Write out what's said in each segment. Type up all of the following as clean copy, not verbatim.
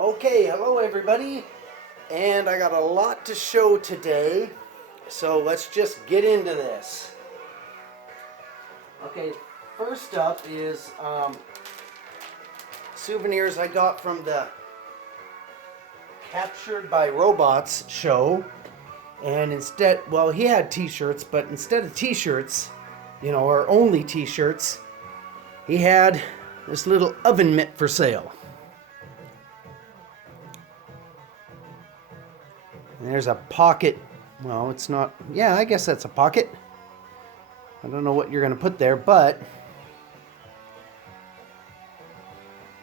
Okay, hello everybody, and I got a lot to show today, so let's just get into this. Okay, first up is souvenirs I got from the Captured by Robots show, and instead, well, he had t-shirts, but instead of t-shirts, or only t-shirts, he had this little oven mitt for sale. And there's a pocket. Well, it's not. Yeah, I guess that's a pocket. I don't know what you're going to put there, but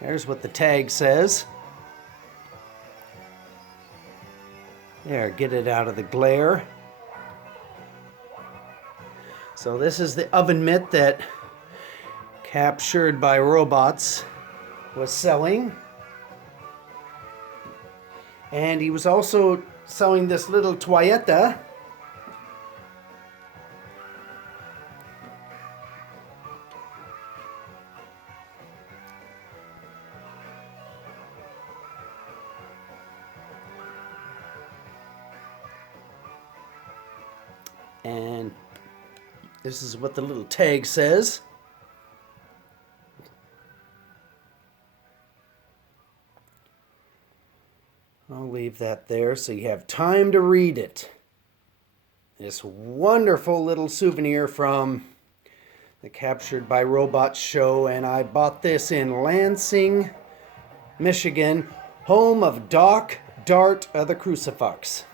there's what the tag says. There, get it out of the glare. So this is the oven mitt that Captured by Robots was selling. And he was also selling this little toyota. And this is what the little tag says. I'll leave that there so you have time to read it. This wonderful little souvenir from the Captured by Robots show, and I bought this in Lansing, Michigan, home of Doc Dart of the Crucifix.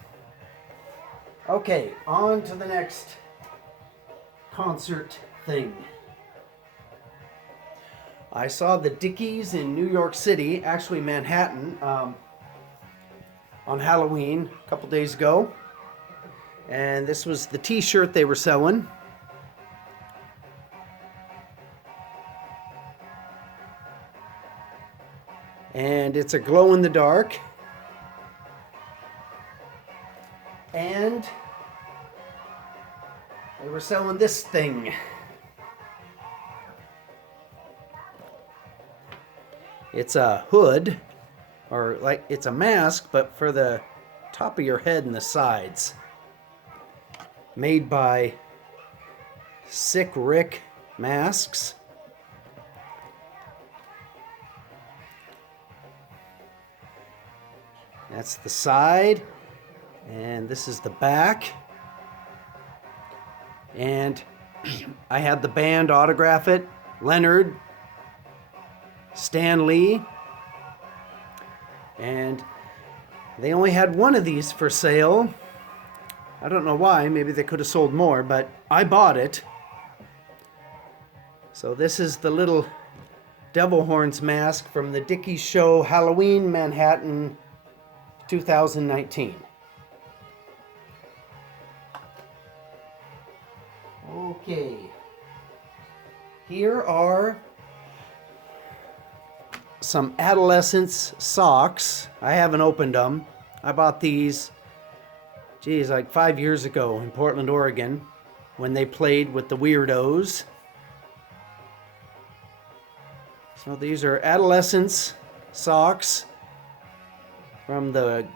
Okay, on to the next concert thing. I saw the Dickies in New York City, actually Manhattan, on Halloween a couple days ago. And this was the t-shirt they were selling. And it's a glow in the dark. And they were selling this thing. It's a hood, or like it's a mask, but for the top of your head and the sides. Made by Sick Rick Masks. That's the side. And this is the back. And I had the band autograph it. Leonard, Stan Lee. And they only had one of these for sale. I don't know why. Maybe they could have sold more, but I bought it. So this is the little devil horns mask from the Dickies show, Halloween, Manhattan, 2019. Okay, here are some Adolescence socks. I haven't opened them. I bought these, like 5 years ago in Portland, Oregon, when they played with the Weirdos. So these are Adolescence socks from the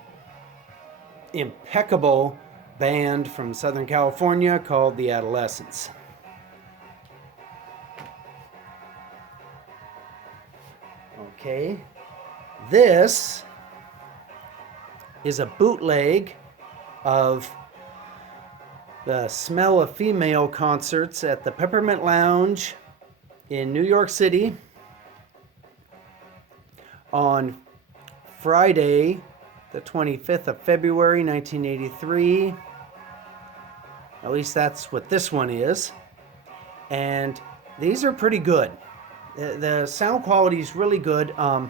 impeccable band from Southern California called the Adolescents. Okay, this is a bootleg of the Smell of Female concerts at the Peppermint Lounge in New York City on Friday, the 25th of February, 1983. At least that's what this one is. And these are pretty good. The sound quality is really good. I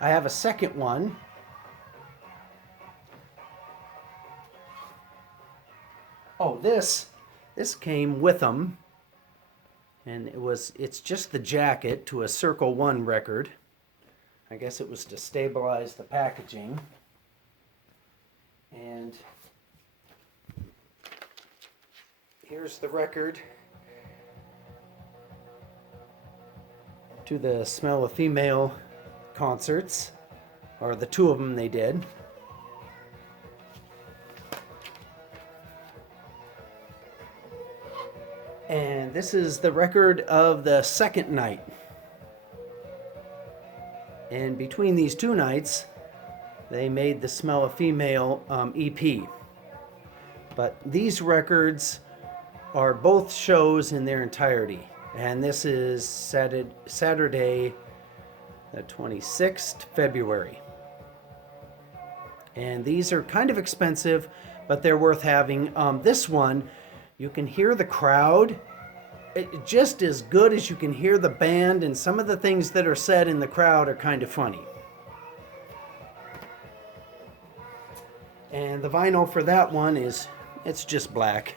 have a second one. Oh, this came with them. And it's just the jacket to a Circle One record. I guess it was to stabilize the packaging. And here's the record to the Smell of Female concerts. or the two of them they did. And this is the record of the second night. And between these two nights, they made the Smell of Female EP. But these records are both shows in their entirety. And this is Saturday, the 26th February. And these are kind of expensive, but they're worth having. This one, you can hear the crowd just as good as you can hear the band, and some of the things that are said in the crowd are kind of funny. And the vinyl for that one it's just black.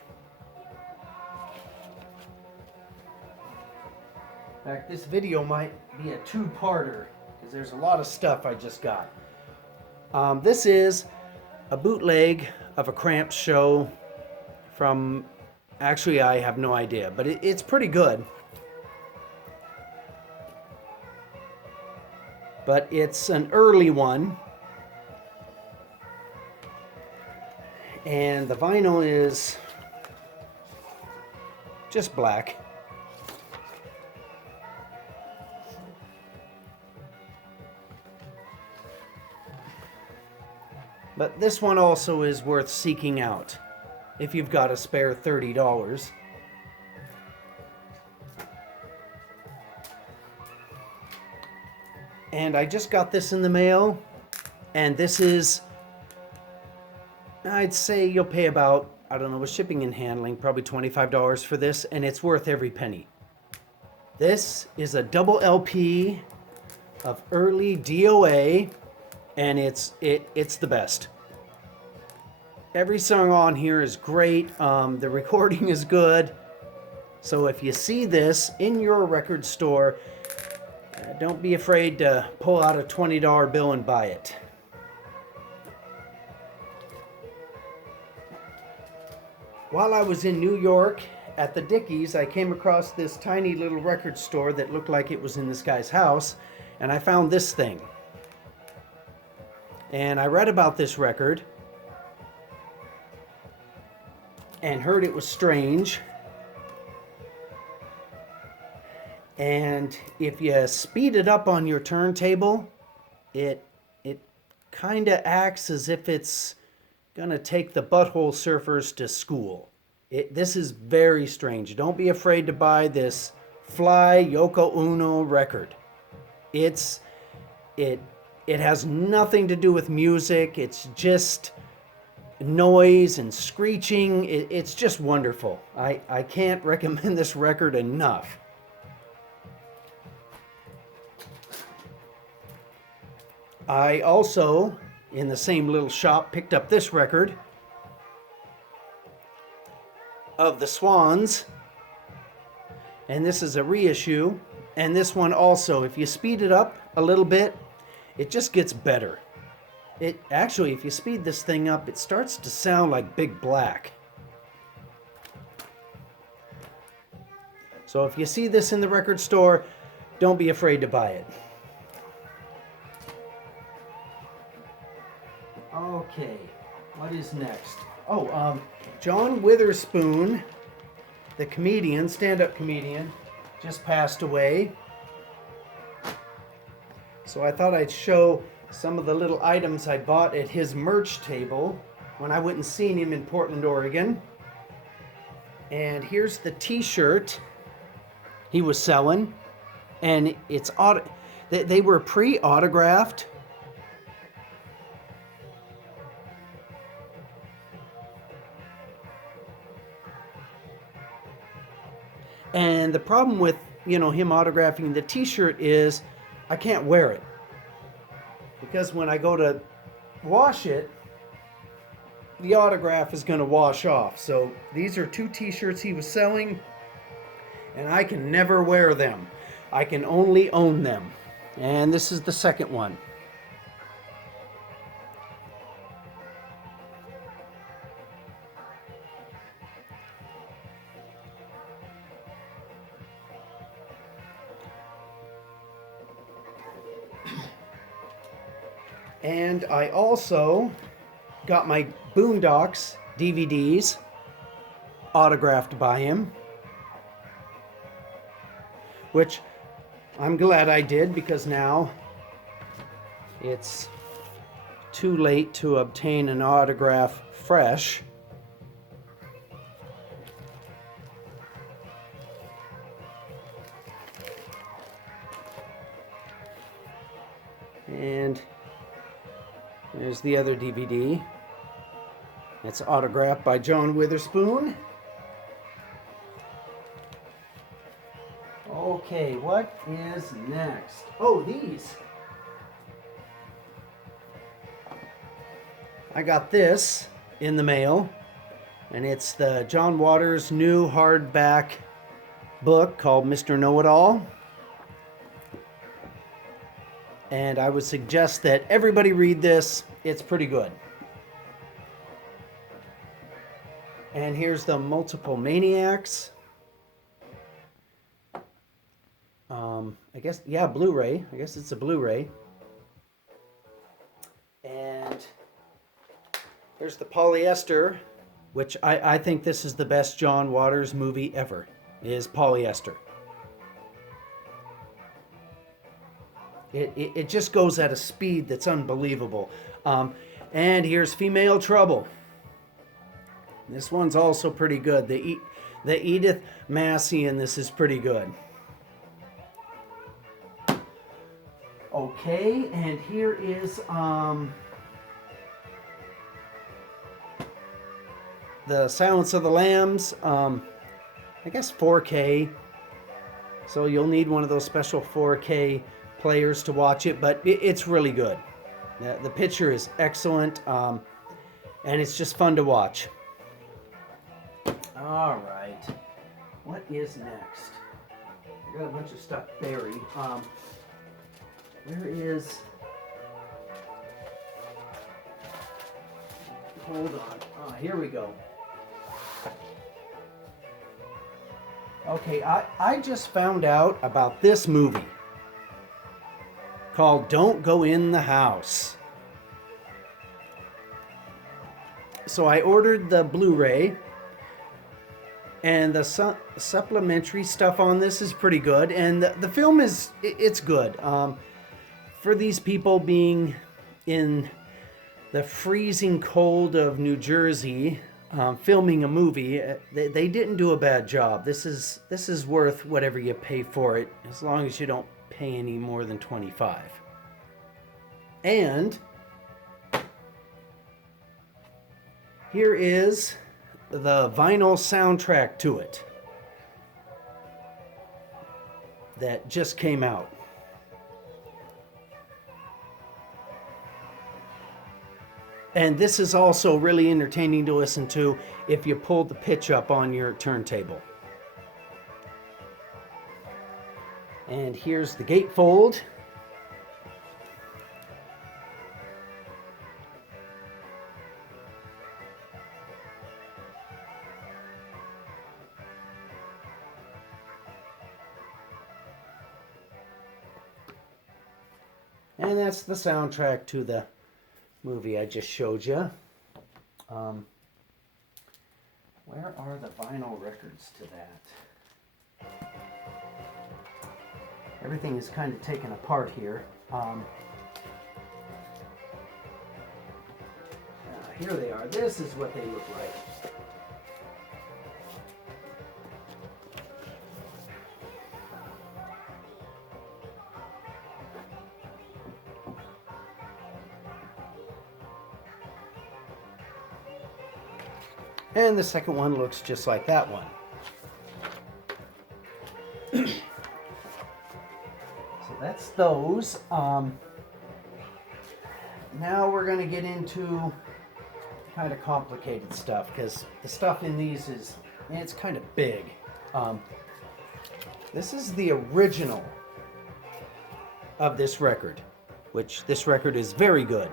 In fact, this video might be a two-parter because there's a lot of stuff I just got. This is a bootleg of a Cramps show from, actually I have no idea, but it's pretty good. But it's an early one. And the vinyl is just black. But this one also is worth seeking out if you've got a spare $30. And I just got this in the mail, and this is, I'd say you'll pay about, I don't know, with shipping and handling, probably $25 for this, and it's worth every penny. This is a double LP of early DOA, and it's the best. Every song on here is great. The recording is good. So if you see this in your record store, don't be afraid to pull out a $20 bill and buy it. While I was in New York at the Dickies, I came across this tiny little record store that looked like it was in this guy's house, and I found this thing. And I read about this record and heard it was strange. And if you speed it up on your turntable, it kind of acts as if it's gonna take the Butthole Surfers to school. This is very strange. Don't be afraid to buy this Fly Yoko Ono record. It has nothing to do with music. It's just noise and screeching. It's just wonderful. I can't recommend this record enough. I also, in the same little shop, picked up this record of the Swans, and this is a reissue. And this one also, if you speed it up a little bit, it just gets better. It actually, if you speed this thing up, it starts to sound like Big Black. So if you see this in the record store, don't be afraid to buy it. Okay, what is next? Oh, John Witherspoon, the comedian, stand-up comedian, just passed away. So I thought I'd show some of the little items I bought at his merch table when I went and seen him in Portland, Oregon. And here's the t-shirt he was selling. And it's they were pre-autographed. And the problem with, him autographing the t-shirt is I can't wear it. Because when I go to wash it, the autograph is going to wash off. So these are two t-shirts he was selling, and I can never wear them. I can only own them. And this is the second one. And I also got my Boondocks DVDs autographed by him, which I'm glad I did, because now it's too late to obtain an autograph fresh. And there's the other DVD. It's autographed by John Witherspoon. Okay, what is next? Oh, these. I got this in the mail, and it's the John Waters' new hardback book called Mr. Know-It-All. And I would suggest that everybody read this. It's pretty good. And here's the Multiple Maniacs. I guess, yeah, Blu-ray. I guess it's a Blu-ray. And there's the Polyester, which I think this is the best John Waters movie ever, is Polyester. It just goes at a speed that's unbelievable. And here's Female Trouble. This one's also pretty good. The Edith Massey in this is pretty good. Okay, and here is the Silence of the Lambs. I guess 4K. So you'll need one of those special 4K players to watch it, but it's really good. The picture is excellent, and it's just fun to watch. All right, what is next? I got a bunch of stuff buried. Where is... Hold on. Here we go. Okay, I just found out about this movie called Don't Go in the House. So I ordered the Blu-ray, and the supplementary stuff on this is pretty good, and the film it's good. For these people being in the freezing cold of New Jersey, filming a movie, they didn't do a bad job. This is worth whatever you pay for it, as long as you don't pay any more than $25. And here is the vinyl soundtrack to it that just came out. And this is also really entertaining to listen to if you pull the pitch up on your turntable. And here's the gatefold. And that's the soundtrack to the movie I just showed you. Where are the vinyl records to that? Everything is kind of taken apart here. Here they are. This is what they look like. And the second one looks just like that one. So that's those. Now we're going to get into kind of complicated stuff, because the stuff in these it's kind of big. This is the original of this record, which this record is very good.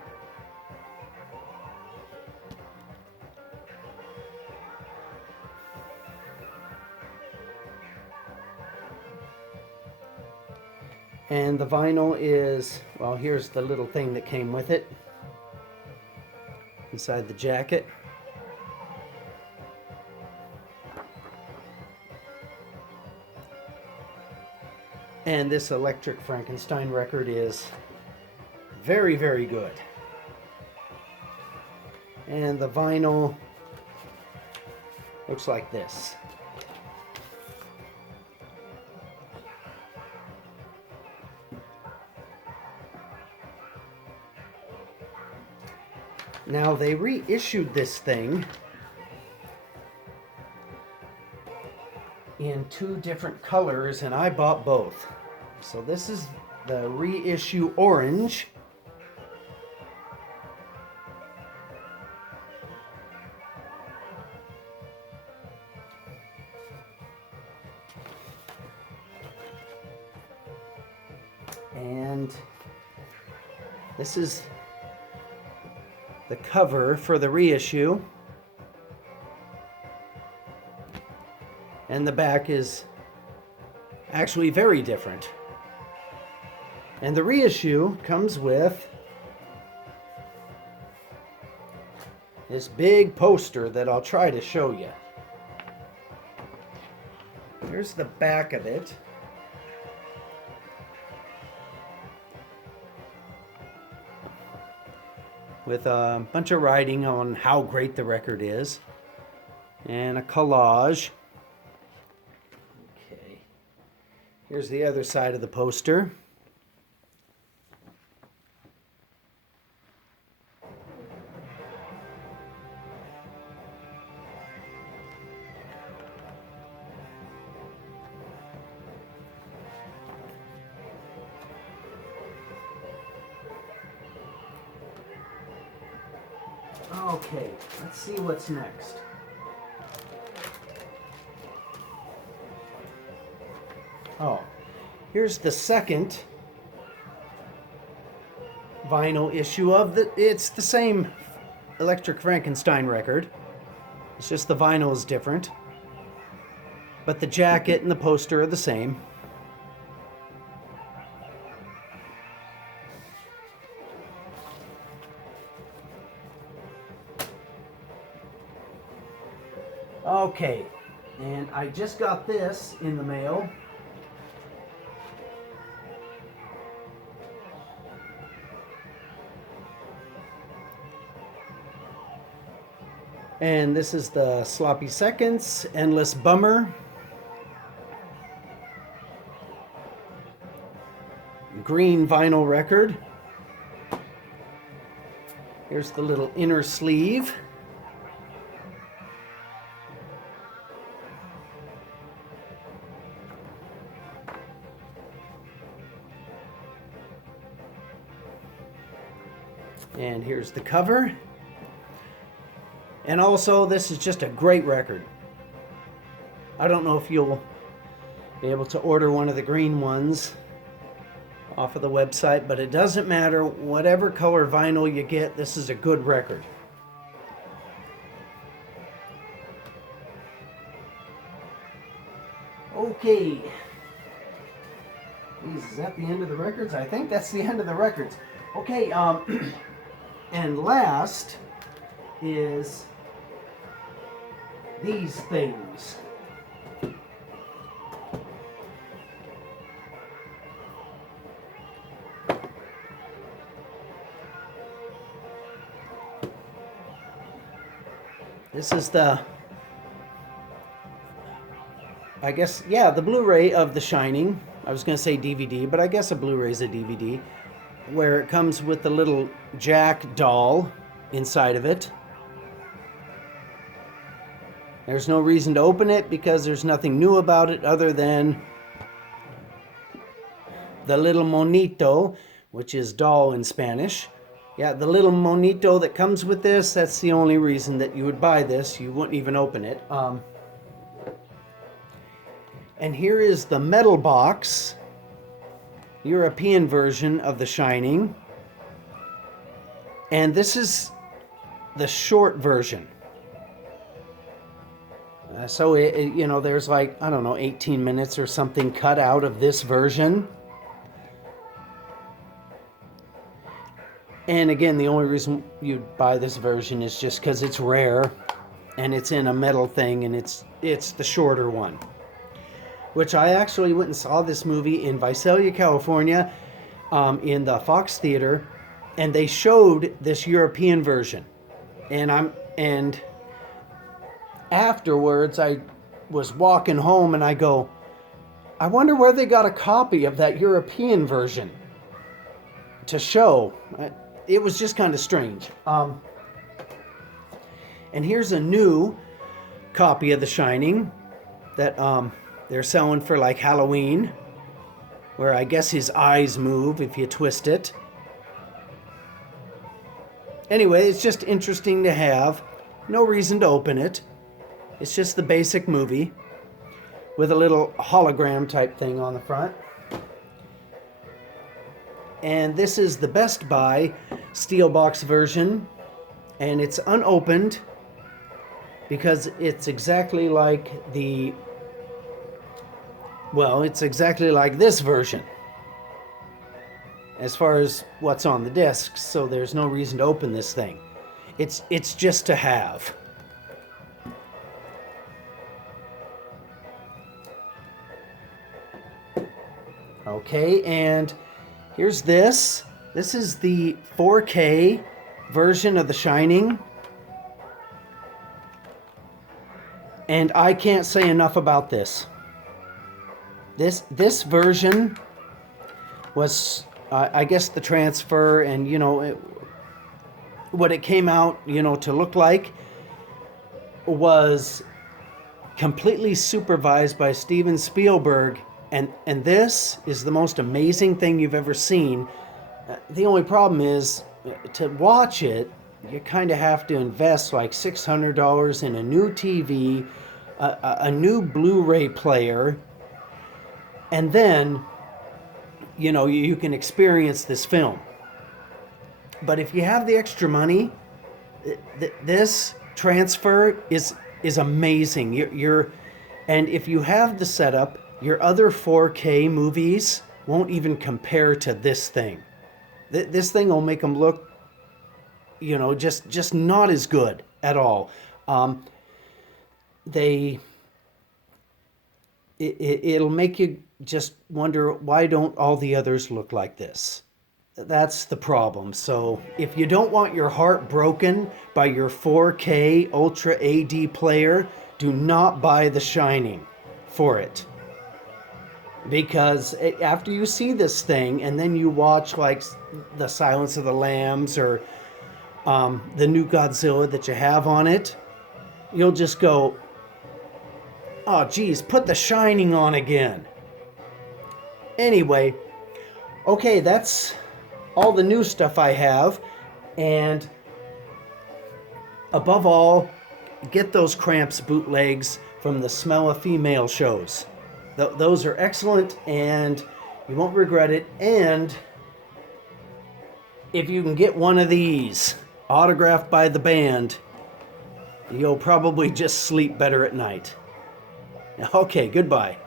And the vinyl is, well, here's the little thing that came with it inside the jacket. And this Electric Frankenstein record is very, very good. And the vinyl looks like this. Now they reissued this thing in 2 different colors, and I bought both. So this is the reissue orange. And this is the cover for the reissue. And the back is actually very different. And the reissue comes with this big poster that I'll try to show you. Here's the back of it. With a bunch of writing on how great the record is. And a collage. Okay. Here's the other side of the poster. Okay, let's see what's next. Oh, here's the second vinyl issue of it's the same Electric Frankenstein record. It's just the vinyl is different. But the jacket and the poster are the same. Okay, and I just got this in the mail. And this is the Sloppy Seconds, Endless Bummer. Green vinyl record. Here's the little inner sleeve. And here's the cover. And also, this is just a great record. I don't know if you'll be able to order one of the green ones off of the website, but it doesn't matter. Whatever color vinyl you get, this is a good record. Okay. Is that the end of the records? I think that's the end of the records. Okay, and last is these things. This is the, I guess, yeah, the Blu-ray of The Shining. I was going to say DVD, but I guess a Blu-ray is a DVD, where it comes with the little Jack doll inside of it. There's no reason to open it because there's nothing new about it other than the little monito, which is doll in Spanish. Yeah, the little monito that comes with this, that's the only reason that you would buy this. You wouldn't even open it. And here is the metal box, European version of The Shining. And this is the short version. So, you know, there's like, I don't know, 18 minutes or something cut out of this version. And again, the only reason you'd buy this version is just because it's rare and it's in a metal thing, and it's the shorter one. Which I actually went and saw this movie in Visalia, California, in the Fox Theater, and they showed this European version. And afterwards, I was walking home and I go, I wonder where they got a copy of that European version to show. It was just kind of strange. And here's a new copy of The Shining that they're selling for like Halloween, where I guess his eyes move if you twist it. Anyway, it's just interesting to have. No reason to open it. It's just the basic movie with a little hologram type thing on the front. And this is the Best Buy steel box version, and it's unopened because it's exactly like it's exactly like this version as far as what's on the disc, so there's no reason to open this thing. It's just to have. Okay, and here's this. This is the 4K version of The Shining. And I can't say enough about this. This version was, I guess, the transfer, and what it came out, to look like was completely supervised by Steven Spielberg, and this is the most amazing thing you've ever seen. The only problem is, to watch it, you kind of have to invest like $600 in a new TV, a new Blu-ray player, and then, you can experience this film. But if you have the extra money, this transfer is amazing. And if you have the setup, your other 4K movies won't even compare to this thing. This thing will make them look, just not as good at all. It'll make you just wonder, why don't all the others look like this? That's the problem. So if you don't want your heart broken by your 4K Ultra AD player, do not buy The Shining for it. Because after you see this thing and then you watch like The Silence of the Lambs or the new Godzilla that you have on it, you'll just go, oh geez, put The Shining on again. Anyway, okay, that's all the new stuff I have. And above all, get those Cramps bootlegs from the Smell of Female shows. Those are excellent, and you won't regret it. And if you can get one of these autographed by the band, you'll probably just sleep better at night. Okay, goodbye.